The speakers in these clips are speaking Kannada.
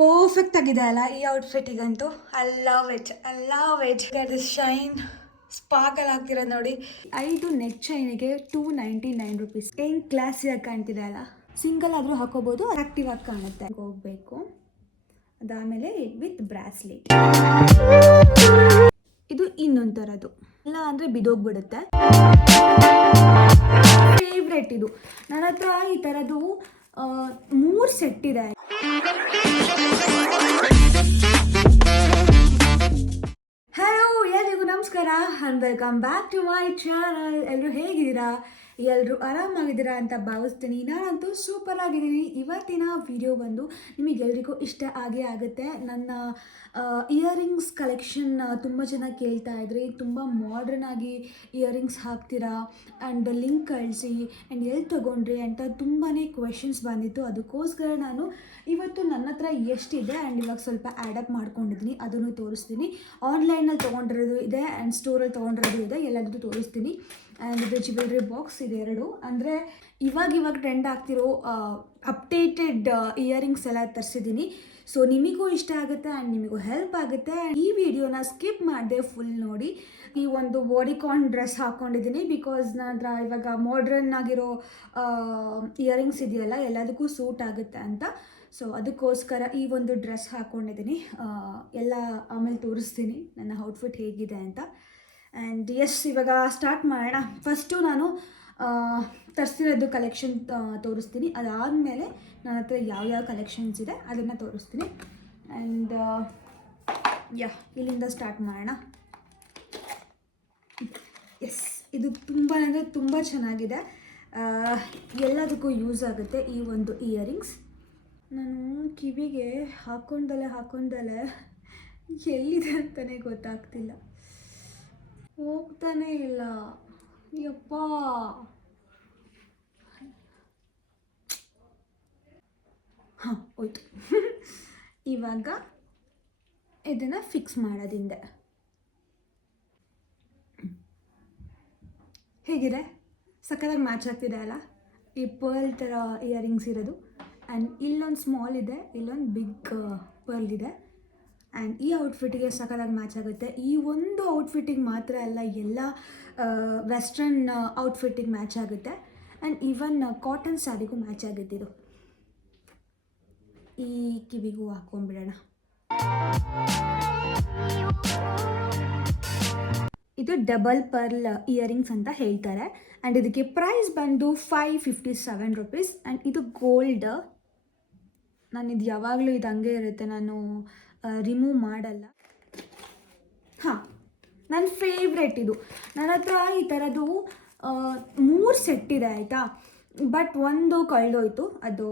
ಪರ್ಫೆಕ್ಟ್ ಆಗಿದೆ ಅಲ್ಲ ಈ ಔಟ್ಫಿಟ್ಟಿಗಂತೂ. I love it the shine sparkle ಆಗ್ತಿರೋದು ನೋಡಿ. 5 ನೆಕ್ ಚೈನಿಗೆ 299 rupees. ಏನು ಕ್ಲಾಸಿಯಾಗಿ ಕಾಣ್ತಿದೆ ಅಲ್ಲ. ಸಿಂಗಲ್ ಆದರೂ ಹಾಕೋಬೋದು, ಆಕ್ಟಿವ್ ಆಗಿ ಕಾಣುತ್ತೆ. ಹೋಗಬೇಕು. ಅದಾದಮೇಲೆ ವಿತ್ ಬ್ರಾಸ್ಲೆಟ್. ಇದು ಇನ್ನೊಂದು ಥರದ್ದು, ಇಲ್ಲ ಅಂದರೆ ಬಿದೋಗ್ಬಿಡುತ್ತೆ. ಫೇವ್ರೆಟ್ ಇದು. ನನ್ನ ಹತ್ರ ಈ ಥರದ್ದು 3 ಸೆಟ್ ಇದೆ. ಹಲೋ, ಎಲ್ಲರಿಗೂ ನಮಸ್ಕಾರ and welcome back to my channel. ಎಲ್ಲರೂ ಹೇಗಿದ್ದೀರಾ? ಎಲ್ಲರೂ ಆರಾಮಾಗಿದ್ದೀರಾ ಅಂತ ಭಾವಿಸ್ತೀನಿ. ನಾನಂತೂ ಸೂಪರ್ ಆಗಿದ್ದೀನಿ. ಇವತ್ತಿನ ವಿಡಿಯೋ ಬಂದು ನಿಮಗೆಲ್ರಿಗೂ ಇಷ್ಟ ಆಗೇ ಆಗುತ್ತೆ. ನನ್ನ ಇಯರಿಂಗ್ಸ್ ಕಲೆಕ್ಷನ್ ತುಂಬ ಜನ ಕೇಳ್ತಾ ಇದ್ರಿ. ತುಂಬ ಮಾಡ್ರನ್ ಆಗಿ ಇಯರಿಂಗ್ಸ್ ಹಾಕ್ತೀರಾ ಆ್ಯಂಡ್ ಲಿಂಕ್ ಕಳಿಸಿ ಆ್ಯಂಡ್ ಎಲ್ಲಿ ತೊಗೊಂಡ್ರಿ ಅಂತ ತುಂಬಾ ಕ್ವೆಶನ್ಸ್ ಬಂದಿತ್ತು. ಅದಕ್ಕೋಸ್ಕರ ನಾನು ಇವತ್ತು ನನ್ನ ಹತ್ರ ಎಷ್ಟಿದೆ ಆ್ಯಂಡ್ ಇವಾಗ ಸ್ವಲ್ಪ ಆ್ಯಡಪ್ ಮಾಡ್ಕೊಂಡಿದ್ದೀನಿ, ಅದನ್ನು ತೋರಿಸ್ತೀನಿ. ಆನ್ಲೈನಲ್ಲಿ ತೊಗೊಂಡಿರೋದು ಇದೆ ಆ್ಯಂಡ್ ಸ್ಟೋರಲ್ಲಿ ತೊಗೊಂಡಿರೋದು ಇದೆ, ಎಲ್ಲದೂ ತೋರಿಸ್ತೀನಿ. ಆ್ಯಂಡ್ ಇದು ಜ್ಯುವೆಲ್ರಿ ಬಾಕ್ಸ್ ಇದೆರಡು. ಅಂದರೆ ಇವಾಗ ಟ್ರೆಂಡ್ ಆಗ್ತಿರೋ ಅಪ್ಡೇಟೆಡ್ ಇಯರಿಂಗ್ಸ್ ಎಲ್ಲ ತರಿಸಿದ್ದೀನಿ. ಸೊ ನಿಮಗೂ ಇಷ್ಟ ಆಗುತ್ತೆ ಆ್ಯಂಡ್ ನಿಮಗೂ ಹೆಲ್ಪ್ ಆಗುತ್ತೆ. ಈ ವಿಡಿಯೋನ ಸ್ಕಿಪ್ ಮಾಡಿದೆ, ಫುಲ್ ನೋಡಿ. ಈ ಒಂದು ಬಾಡಿಕಾನ್ ಡ್ರೆಸ್ ಹಾಕ್ಕೊಂಡಿದ್ದೀನಿ ಬಿಕಾಸ್ ನನ್ನ ಹತ್ರ ಇವಾಗ ಮಾಡ್ರನ್ ಆಗಿರೋ ಇಯರಿಂಗ್ಸ್ ಇದೆಯಲ್ಲ, ಎಲ್ಲದಕ್ಕೂ ಸೂಟ್ ಆಗುತ್ತೆ ಅಂತ. ಸೊ ಅದಕ್ಕೋಸ್ಕರ ಈ ಒಂದು ಡ್ರೆಸ್ ಹಾಕ್ಕೊಂಡಿದ್ದೀನಿ. ಎಲ್ಲ ಆಮೇಲೆ ತೋರಿಸ್ತೀನಿ ನನ್ನ ಔಟ್ಫಿಟ್ ಹೇಗಿದೆ ಅಂತ. ಆ್ಯಂಡ್ ಎಸ್, ಇವಾಗ ಸ್ಟಾರ್ಟ್ ಮಾಡೋಣ. ಫಸ್ಟು ನಾನು ತರಿಸಿರೋದು ಕಲೆಕ್ಷನ್ ತೋರಿಸ್ತೀನಿ. ಅದಾದಮೇಲೆ ನನ್ನ ಹತ್ರ ಯಾವ್ಯಾವ ಕಲೆಕ್ಷನ್ಸ್ ಇದೆ ಅದನ್ನು ತೋರಿಸ್ತೀನಿ. ಆ್ಯಂಡ್ ಇಲ್ಲಿಂದ ಸ್ಟಾರ್ಟ್ ಮಾಡೋಣ. ಎಸ್, ಇದು ತುಂಬಾ ಅಂದರೆ ತುಂಬ ಚೆನ್ನಾಗಿದೆ. ಎಲ್ಲದಕ್ಕೂ ಯೂಸ್ ಆಗುತ್ತೆ ಈ ಒಂದು ಇಯರಿಂಗ್ಸ್. ನಾನು ಕಿವಿಗೆ ಹಾಕ್ಕೊಂಡಲೆ ಎಲ್ಲಿದೆ ಅಂತಲೇ ಗೊತ್ತಾಗ್ತಿಲ್ಲ, ಹೋಗ್ತಾನೇ ಇಲ್ಲ. ಯಪ್ಪ, ಹಾಂ ಹೋಯ್ತು. ಇವಾಗ ಇದನ್ನು ಫಿಕ್ಸ್ ಮಾಡೋದಿಂದೆ. ಹೇಗಿದೆ? ಸಕ್ಕತ್ತಾಗಿ ಮ್ಯಾಚ್ ಆಗ್ತಿದೆ ಅಲ್ಲ? ಈ ಪರ್ಲ್ ಥರ ಇಯರಿಂಗ್ಸ್ ಇರೋದು. ಆ್ಯಂಡ್ ಇಲ್ಲೊಂದು ಸ್ಮಾಲ್ ಇದೆ, ಇಲ್ಲೊಂದು ಬಿಗ್ ಪರ್ಲ್ ಇದೆ. ಆ್ಯಂಡ್ ಈ ಔಟ್ಫಿಟ್ಟಿಗೆ ಸಕ್ಕತ್ತಾಗಿ ಮ್ಯಾಚ್ ಆಗುತ್ತೆ. ಈ ಒಂದು ಔಟ್ಫಿಟ್ಟಿಗೆ ಮಾತ್ರ ಅಲ್ಲ, ಎಲ್ಲ ವೆಸ್ಟ್ರನ್ ಔಟ್ಫಿಟ್ಟಿಗೆ ಮ್ಯಾಚ್ ಆಗುತ್ತೆ. ಆ್ಯಂಡ್ ಈವನ್ ಕಾಟನ್ ಸ್ಯಾರಿಗೂ ಮ್ಯಾಚ್ ಆಗುತ್ತೆ. ಈ ಕಿವಿಗೂ ಹಾಕ್ಕೊಂಡ್ಬಿಡೋಣ. ಇದು ಡಬಲ್ ಪರ್ಲ್ ಇಯರಿಂಗ್ಸ್ ಅಂತ ಹೇಳ್ತಾರೆ. ಆ್ಯಂಡ್ ಇದಕ್ಕೆ ಪ್ರೈಸ್ ಬಂದು 557 rupees. ಆ್ಯಂಡ್ ಇದು ಗೋಲ್ಡ್. ನಾನು ಇದು ಯಾವಾಗಲೂ ಇದು ಹಂಗೆ ಇರುತ್ತೆ, ನಾನು ರಿಮೂವ್ ಮಾಡಲ್ಲ. ಹಾಂ, ನನ್ನ ಫೇವ್ರೆಟ್ ಇದು. ನನ್ನ ಹತ್ರ ಈ ಥರದ್ದು 3 ಸೆಟ್ ಇದೆ ಆಯಿತಾ. ಬಟ್ ಒಂದು ಕಳೆದೋಯ್ತು, ಅದು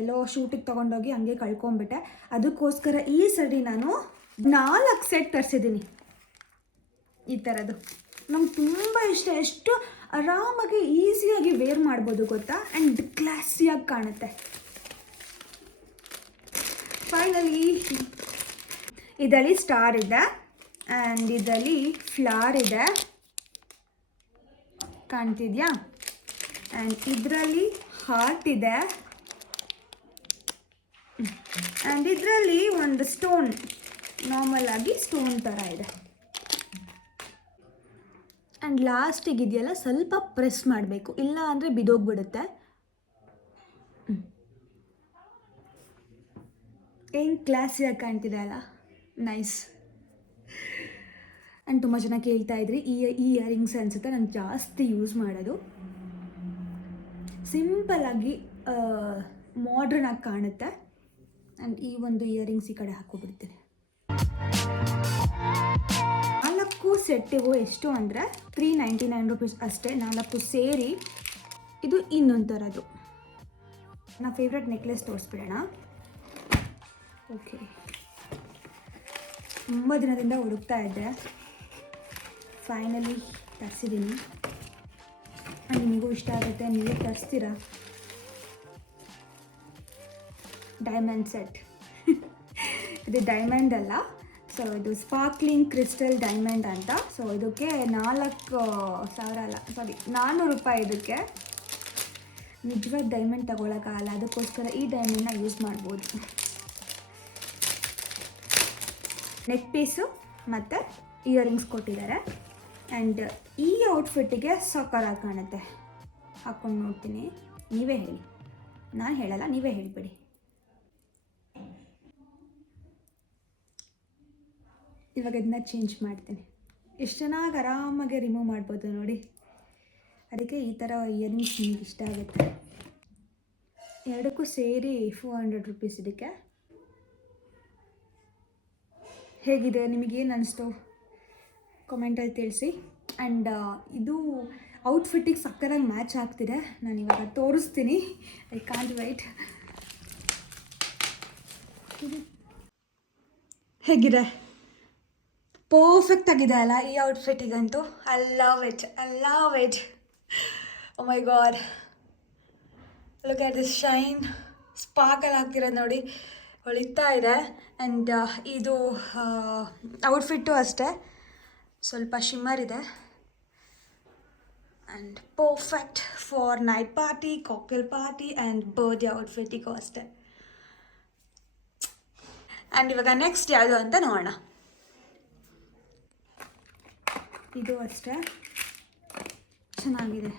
ಎಲ್ಲೋ ಶೂಟಿಗೆ ತೊಗೊಂಡೋಗಿ ಹಂಗೆ ಕಳ್ಕೊಂಬಿಟ್ಟೆ. ಅದಕ್ಕೋಸ್ಕರ ಈ ಸರಿ ನಾನು 4 ಸೆಟ್ ತರಿಸಿದ್ದೀನಿ ಈ ಥರದ್ದು. ನಂಗೆ ತುಂಬ ಇಷ್ಟ. ಎಷ್ಟು ಆರಾಮಾಗಿ ಈಸಿಯಾಗಿ ವೇರ್ ಮಾಡ್ಬೋದು ಗೊತ್ತಾ? ಆ್ಯಂಡ್ ಕ್ಲಾಸಿಯಾಗಿ ಕಾಣುತ್ತೆ. ಫೈನಲಿ ಇದರಲ್ಲಿ ಸ್ಟಾರ್ ಇದೆ ಆ್ಯಂಡ್ ಇದರಲ್ಲಿ ಫ್ಲವರ್ ಇದೆ, ಕಾಣ್ತಿದ್ಯಾ? ಆ್ಯಂಡ್ ಇದರಲ್ಲಿ ಹಾರ್ಟ್ ಇದೆ ಆ್ಯಂಡ್ ಇದರಲ್ಲಿ ಒಂದು ಸ್ಟೋನ್, ನಾರ್ಮಲ್ ಆಗಿ ಸ್ಟೋನ್ ಥರ ಇದೆ. ಆ್ಯಂಡ್ ಲಾಸ್ಟಿಗೆ ಇದೆಯಲ್ಲ, ಸ್ವಲ್ಪ ಪ್ರೆಸ್ ಮಾಡಬೇಕು, ಇಲ್ಲ ಅಂದರೆ ಬಿದೋಗ್ಬಿಡುತ್ತೆ. ಏನು ಕ್ಲಾಸಿಯಾಗಿ ಕಾಣ್ತಿದೆ ಅಲ್ಲ? ನೈಸ್. ಆ್ಯಂಡ್ ತುಂಬ ಜನ ಕೇಳ್ತಾ ಇದ್ರಿ ಈ ಇಯರಿಂಗ್ಸ್ ಅನಿಸುತ್ತೆ ನಾನು ಜಾಸ್ತಿ ಯೂಸ್ ಮಾಡೋದು. ಸಿಂಪಲ್ಲಾಗಿ ಮಾಡ್ರನ್ ಆಗಿ ಕಾಣುತ್ತೆ. ಆ್ಯಂಡ್ ಈ ಒಂದು ಇಯರಿಂಗ್ಸ್ ಈ ಕಡೆ ಹಾಕೋಬಿಡ್ತೀನಿ. 4 ಸೆಟ್ಟಿಗೂ ಎಷ್ಟು ಅಂದರೆ 399 rupees ಅಷ್ಟೇ, 4 ಸೇರಿ. ಇದು ಇನ್ನೊಂದು ಥರದ್ದು. ನನ್ನ ಫೇವ್ರೆಟ್ ನೆಕ್ಲೆಸ್ ತೋರಿಸ್ಬಿಡೋಣ. ಓಕೆ, ತುಂಬ ದಿನದಿಂದ ಹುಡುಕ್ತಾ ಇದ್ದೆ, ಫೈನಲಿ ತರಿಸಿದ್ದೀನಿ. ನಿಮಗೂ ಇಷ್ಟ ಆಗುತ್ತೆ, ನೀವೇ ತರಿಸ್ತೀರಾ. Diamond set. ಇದು ಡೈಮಂಡ್ ಅಲ್ಲ, ಸೊ ಇದು ಸ್ಪಾರ್ಕ್ಲಿಂಗ್ ಕ್ರಿಸ್ಟಲ್ ಡೈಮಂಡ್ ಅಂತ. ಸೊ ಇದಕ್ಕೆ 4,000 ಅಲ್ಲ, ಸಾರಿ 400 ರೂಪಾಯಿ. ಇದಕ್ಕೆ ನಿಜವಾದ ಡೈಮಂಡ್ ತಗೊಳಕ್ಕಾಗಲ್ಲ, ಅದಕ್ಕೋಸ್ಕರ ಈ ಡೈಮಂಡ್ನ ಯೂಸ್ ಮಾಡ್ಬೋದು. ನೆಕ್ ಪೀಸು ಮತ್ತು ಇಯರಿಂಗ್ಸ್ ಕೊಟ್ಟಿದ್ದಾರೆ. ಆ್ಯಂಡ್ ಈ ಔಟ್ಫಿಟ್ಟಿಗೆ ಸಕ್ಕತ್ತಾಗಿ ಕಾಣುತ್ತೆ. ಹಾಕ್ಕೊಂಡು ನೋಡ್ತೀನಿ, ನೀವೇ ಹೇಳಿ, ನಾನು ಹೇಳಲ್ಲ, ನೀವೇ ಹೇಳಿಬಿಡಿ. ಇವಾಗ ಇದನ್ನ ಚೇಂಜ್ ಮಾಡ್ತೀನಿ. ಎಷ್ಟು ಚೆನ್ನಾಗಿ ಆರಾಮಾಗಿ ರಿಮೂವ್ ಮಾಡ್ಬೋದು ನೋಡಿ. ಅದಕ್ಕೆ ಈ ಥರ ಇಯರಿಂಗ್ಸ್ ನಿಮ್ಗೆ ಇಷ್ಟ ಆಗುತ್ತೆ. ಎರಡಕ್ಕೂ ಸೇರಿ 400 ರುಪೀಸ್ ಇದಕ್ಕೆ. ಹೇಗಿದೆ, ನಿಮಗೇನು ಅನಿಸ್ತು ಕಮೆಂಟಲ್ಲಿ ತಿಳಿಸಿ. ಆ್ಯಂಡ್ ಇದು ಔಟ್ಫಿಟ್ಟಿಗೆ ಸಕ್ಕತ್ತಾಗಿ ಮ್ಯಾಚ್ ಆಗ್ತಿದೆ. ನಾನು ಇವಾಗ ತೋರಿಸ್ತೀನಿ. I can't wait. ಹೇಗಿದೆ, ಪರ್ಫೆಕ್ಟ್ ಆಗಿದೆ ಅಲ್ಲ ಈ ಔಟ್ಫಿಟ್ಟಿಗಂತೂ. I love it. Oh my God, look at this shine. Sparkle ಆಗ್ತಿರೋದು ನೋಡಿ, ಹೊಳಿತಾ ಇದೆ. ಆ್ಯಂಡ್ ಇದು ಔಟ್ಫಿಟ್ಟು ಅಷ್ಟೇ, ಸ್ವಲ್ಪ ಶಿಮ್ಮರ್ ಇದೆ. And perfect for night party, cocktail party and birthday ಔಟ್ಫಿಟ್ಟಿಗೂ ಅಷ್ಟೇ. ಆ್ಯಂಡ್ ಇವಾಗ ನೆಕ್ಸ್ಟ್ ಯಾವುದು ಅಂತ ನೋಡೋಣ. ಇದು ಅಷ್ಟೇ ಚೆನ್ನಾಗಿದೆ.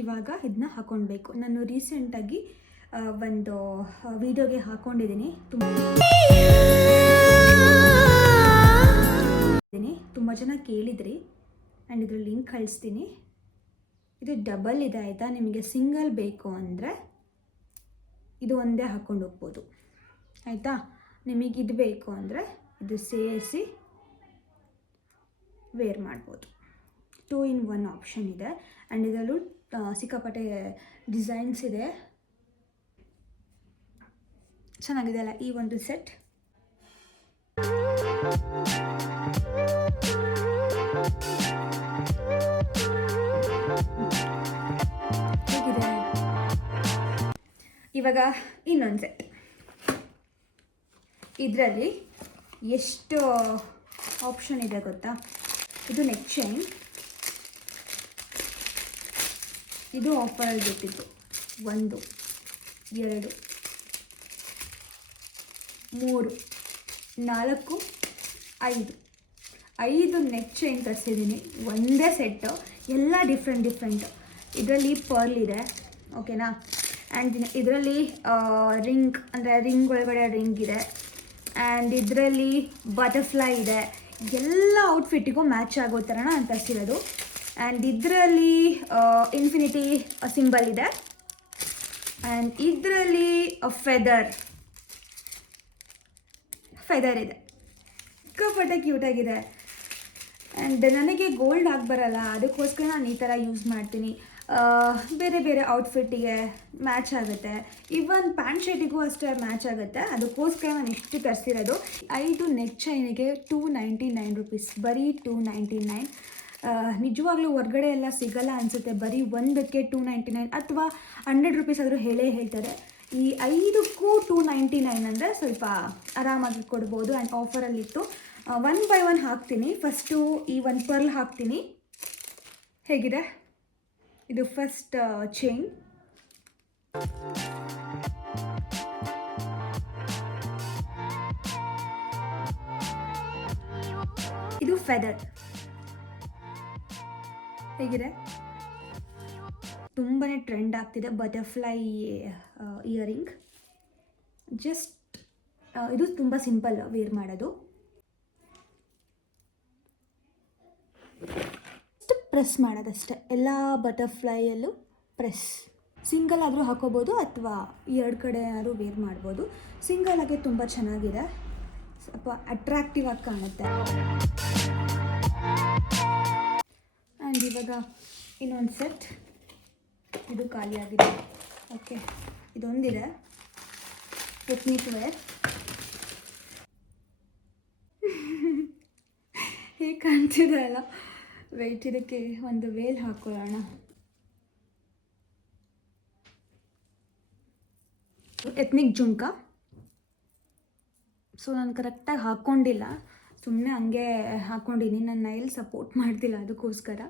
ಇವಾಗ ಇದನ್ನ ಹಾಕ್ಕೊಳ್ಬೇಕು. ನಾನು ರೀಸೆಂಟಾಗಿ ಒಂದು ವಿಡಿಯೋಗೆ ಹಾಕ್ಕೊಂಡಿದ್ದೀನಿ. ತುಂಬ ಜನ ಕೇಳಿದ್ರಿ. ಆ್ಯಂಡ್ ಇದ್ರ ಲಿಂಕ್ ಕಳಿಸ್ತೀನಿ. ಇದು ಡಬಲ್ ಇದೆ ಆಯಿತಾ. ನಿಮಗೆ ಸಿಂಗಲ್ ಬೇಕು ಅಂದರೆ ಇದು ಒಂದೇ ಹಾಕ್ಕೊಂಡು ಹೋಗ್ಬೋದು ಆಯಿತಾ. ನಿಮಗೆ ಇದು ಬೇಕು ಅಂದರೆ ಇದು ಸೇರಿಸಿ ವೇರ್ ಮಾಡ್ಬೋದು. 2 in 1 ಆಪ್ಷನ್ ಇದೆ. ಆ್ಯಂಡ್ ಇದರಲ್ಲೂ ಸಿಕ್ಕಾಪಟ್ಟೆ ಡಿಸೈನ್ಸ್ ಇದೆ. ಚೆನ್ನಾಗಿದೆ ಅಲ್ಲ ಈ ಒಂದು ಸೆಟ್. ಹೇಗಿದೆ, ಇವಾಗ ಇನ್ನೊಂದು ಸೆಟ್. ಇದರಲ್ಲಿ ಎಷ್ಟು ಆಪ್ಷನ್ ಇದೆ ಗೊತ್ತಾ. ಇದು ನೆಕ್ ಚೈನ್, ಇದು ಆಫರಲ್ಲಿ ಬಿಟ್ಟಿತ್ತು. 1 2 3 4 5 ನೆಕ್ ಚೈನ್ ತರಿಸಿದ್ದೀನಿ. ಒಂದೇ ಸೆಟ್ಟು, ಎಲ್ಲ ಡಿಫ್ರೆಂಟು. ಇದರಲ್ಲಿ ಪರ್ಲ್ ಇದೆ, ಓಕೆನಾ. ಆ್ಯಂಡ್ ಇದರಲ್ಲಿ ರಿಂಗ್, ಅಂದರೆ ರಿಂಗ್ ಒಳಗಡೆ ರಿಂಗ್ ಇದೆ. ಆ್ಯಂಡ್ ಇದರಲ್ಲಿ ಬಟರ್ಫ್ಲೈ ಇದೆ. ಎಲ್ಲ ಔಟ್ಫಿಟ್ಟಿಗೂ ಮ್ಯಾಚ್ ಆಗೋ ಥರ ನಾನು ತರಿಸಿರೋದು. ಆ್ಯಂಡ್ ಇದರಲ್ಲಿ ಇನ್ಫಿನಿಟಿ ಸಿಂಬಲ್ ಇದೆ. ಆ್ಯಂಡ್ ಇದರಲ್ಲಿ ಫೆದರ್ ಇದೆ. ಸಿಕ್ಕಾಪಟ್ಟೆ ಕ್ಯೂಟಾಗಿದೆ. ಆ್ಯಂಡ್ ನನಗೆ ಗೋಲ್ಡ್ ಆಗಿ ಬರಲ್ಲ, ಅದಕ್ಕೋಸ್ಕರ ನಾನು ಈ ಥರ ಯೂಸ್ ಮಾಡ್ತೀನಿ. ಬೇರೆ ಬೇರೆ ಔಟ್ಫಿಟ್ಟಿಗೆ ಮ್ಯಾಚ್ ಆಗುತ್ತೆ. ಇವನ್ ಪ್ಯಾಂಟ್ ಶರ್ಟಿಗೂ ಅಷ್ಟೇ ಮ್ಯಾಚ್ ಆಗುತ್ತೆ. ಅದಕ್ಕೋಸ್ಕರ ನಾನು ಇಷ್ಟು ತರಿಸಿರೋದು. 5 ನೆಕ್ ಚೈನಿಗೆ 299 ರುಪೀಸ್, ಬರೀ 299. ನಿಜವಾಗ್ಲೂ ಹೊರಗಡೆ ಎಲ್ಲ ಸಿಗಲ್ಲ ಅನಿಸುತ್ತೆ. ಬರೀ ಒಂದಕ್ಕೆ 299 ಅಥವಾ 100 ರುಪೀಸ್ ಆದರೂ ಹೇಳ್ತಾರೆ. ಈ 5ಕ್ಕೂ 299 ಅಂದರೆ ಸ್ವಲ್ಪ ಆರಾಮಾಗಿ ಕೊಡ್ಬೋದು. ಆ್ಯಂಡ್ ಆಫರಲ್ಲಿತ್ತು. 1 by 1 ಹಾಕ್ತೀನಿ. ಫಸ್ಟು ಈ ಒಂದು ಪರ್ಲ್ ಹಾಕ್ತೀನಿ. ಹೇಗಿದೆ, ಇದು ಫಸ್ಟ್ ಚೈನ್. ಇದು ಫೆದರ್. ಹೇಗಿದೆ, ತುಂಬಾ ಟ್ರೆಂಡ್ ಆಗ್ತಿದೆ ಬಟರ್ಫ್ಲೈ ಇಯರಿಂಗ್. ಜಸ್ಟ್ ಇದು ತುಂಬ ಸಿಂಪಲ್ ವೇರ್ ಮಾಡೋದು. ಪ್ರೆಸ್ ಮಾಡೋದಷ್ಟೇ, ಎಲ್ಲ ಬಟರ್ಫ್ಲೈಯಲ್ಲೂ ಪ್ರೆಸ್. ಸಿಂಗಲ್ ಆದರೂ ಹಾಕೋಬೋದು ಅಥವಾ 2 ಕಡೆ ಆದರೂ ವೇರ್ ಮಾಡ್ಬೋದು. ಸಿಂಗಲ್ ಆಗಿ ತುಂಬ ಚೆನ್ನಾಗಿದೆ, ಸ್ವಲ್ಪ ಅಟ್ರಾಕ್ಟಿವ್ ಆಗಿ ಕಾಣುತ್ತೆ. ಆ್ಯಂಡ್ ಇವಾಗ ಇನ್ನೊಂದು ಸೆಟ್, ಇದು ಖಾಲಿಯಾಗಿದೆ. ಓಕೆ, ಇದೊಂದಿದೆ ಎತ್ನಿಕ್ ವೇರ್. ಹೇಗೆ ಕಾಣ್ತಿದೆ ಅಲ್ಲ. ವೆಯ್ಟ್, ಇದಕ್ಕೆ ಒಂದು ವೇಲ್ ಹಾಕೊಳ್ಳೋಣ. ಎತ್ನಿಕ್ ಜುಮ್ಕ. ಸೊ ನಾನು ಕರೆಕ್ಟಾಗಿ ಹಾಕ್ಕೊಂಡಿಲ್ಲ, ಸುಮ್ಮನೆ ಹಂಗೆ ಹಾಕ್ಕೊಂಡಿನಿ. ನನ್ನ ನೈಲ್ ಸಪೋರ್ಟ್ ಮಾಡ್ತಿಲ್ಲ, ಅದಕ್ಕೋಸ್ಕರ.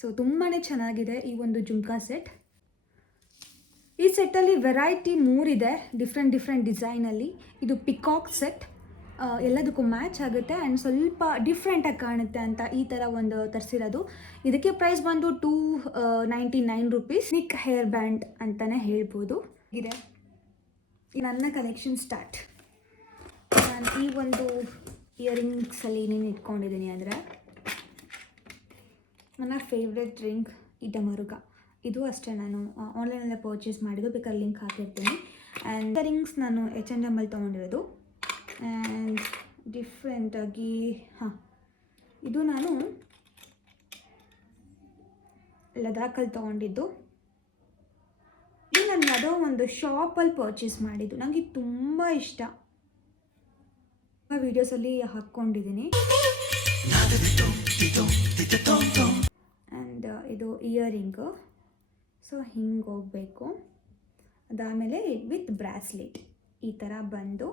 ಸೊ ತುಂಬಾ ಚೆನ್ನಾಗಿದೆ ಈ ಒಂದು ಜುಮ್ಕಾ ಸೆಟ್. ಈ ಸೆಟ್ಟಲ್ಲಿ ವೆರೈಟಿ 3 ಇದೆ, ಡಿಫ್ರೆಂಟ್ ಡಿಸೈನಲ್ಲಿ. ಇದು ಪಿಕಾಕ್ ಸೆಟ್, ಎಲ್ಲದಕ್ಕೂ ಮ್ಯಾಚ್ ಆಗುತ್ತೆ ಆ್ಯಂಡ್ ಸ್ವಲ್ಪ ಡಿಫ್ರೆಂಟಾಗಿ ಕಾಣುತ್ತೆ ಅಂತ ಈ ಥರ ಒಂದು ತರಿಸಿರೋದು. ಇದಕ್ಕೆ ಪ್ರೈಸ್ ಬಂದು $299 ಸ್ನಿಕ್ ಹೇರ್ ಬ್ಯಾಂಡ್ ಅಂತಲೇ ಹೇಳ್ಬೋದು. ಇದೆ ನನ್ನ ಕಲೆಕ್ಷನ್ ಸ್ಟಾರ್ಟ್. ನಾನು ಈ ಒಂದು ಇಯರಿಂಗ್ಸಲ್ಲಿ ಏನೇನು ಇಟ್ಕೊಂಡಿದ್ದೀನಿ ಅಂದರೆ, ನನ್ನ ಫೇವ್ರೆಟ್ ರಿಂಗ್ ಇಟಮರುಗ. ಇದು ಅಷ್ಟೇ ನಾನು ಆನ್ಲೈನಲ್ಲೇ ಪರ್ಚೇಸ್ ಮಾಡಿದ್ದು, ಬೇಕಾದ್ರೆ ಲಿಂಕ್ ಹಾಕಿರ್ತೀನಿ. ಆ್ಯಂಡ್ ರಿಂಗ್ಸ್ ನಾನು H&M ಅಲ್ಲಿ ತೊಗೊಂಡಿರೋದು. ಆ್ಯಂಡ್ ಡಿಫ್ರೆಂಟಾಗಿ ಇದು ನಾನು ಲದಾಖಲ್ಲಿ ತೊಗೊಂಡಿದ್ದು. ಇದು ನಾನು ಯಾವುದೋ ಒಂದು ಶಾಪಲ್ಲಿ ಪರ್ಚೇಸ್ ಮಾಡಿದ್ದು, ನನಗೆ ತುಂಬ ಇಷ್ಟ. ವೀಡಿಯೋಸಲ್ಲಿ ಹಾಕ್ಕೊಂಡಿದ್ದೀನಿ. ಆ್ಯಂಡ್ ಇದು ಇಯರಿಂಗು, ಸೊ ಹಿಂಗೆ ಹೋಗಬೇಕು. ಅದಾದಮೇಲೆ ವಿತ್ ಬ್ರಾಸ್ಲೆಟ್ ಈ ಥರ ಬಂದು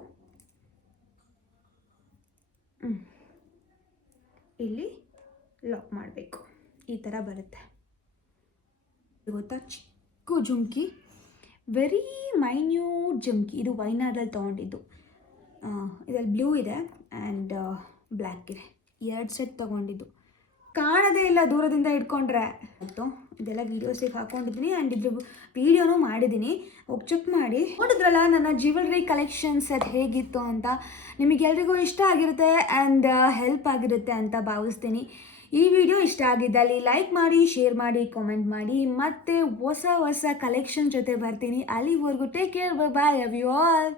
ಇಲ್ಲಿ ಲಾಕ್ ಮಾಡಬೇಕು. ಈ ಥರ ಬರುತ್ತೆ. ಗೊತ್ತಾ, ಚಿಕ್ಕ ಜುಮ್ಕಿ, ವೆರಿ ಮೈನ್ಯೂಟ್ ಜುಮ್ಕಿ. ಇದು ವೈನಾಡಲ್ಲಿ ತೊಗೊಂಡಿದ್ದು. ಇದರಲ್ಲಿ ಬ್ಲೂ ಇದೆ ಆ್ಯಂಡ್ ಬ್ಲ್ಯಾಕ್ ಇದೆ. 2 ಸೆಟ್ ತೊಗೊಂಡಿದ್ದು. ಕಾಣೋದೇ ಇಲ್ಲ ದೂರದಿಂದ ಇಟ್ಕೊಂಡ್ರೆ. ಇದೆಲ್ಲ ವೀಡಿಯೋಸಿಗೆ ಹಾಕ್ಕೊಂಡಿದ್ದೀನಿ ಆ್ಯಂಡ್ ಇದ್ರ ವೀಡಿಯೋನೂ ಮಾಡಿದ್ದೀನಿ, ಹೋಗಿ ಚೆಕ್ ಮಾಡಿ. ನೋಡಿದ್ರಲ್ಲ ನನ್ನ ಜ್ಯುವೆಲ್ರಿ ಕಲೆಕ್ಷನ್ಸ್ ಅದು ಹೇಗಿತ್ತು ಅಂತ. ನಿಮಗೆಲ್ರಿಗೂ ಇಷ್ಟ ಆಗಿರುತ್ತೆ ಆ್ಯಂಡ್ ಹೆಲ್ಪ್ ಆಗಿರುತ್ತೆ ಅಂತ ಭಾವಿಸ್ತೀನಿ. ಈ ವಿಡಿಯೋ ಇಷ್ಟ ಆಗಿದ್ದಲ್ಲಿ ಲೈಕ್ ಮಾಡಿ, ಶೇರ್ ಮಾಡಿ, ಕಾಮೆಂಟ್ ಮಾಡಿ. ಮತ್ತು ಹೊಸ ಕಲೆಕ್ಷನ್ ಜೊತೆ ಬರ್ತೀನಿ. ಅಲ್ಲಿವರೆಗೂ take care, bye, love you all.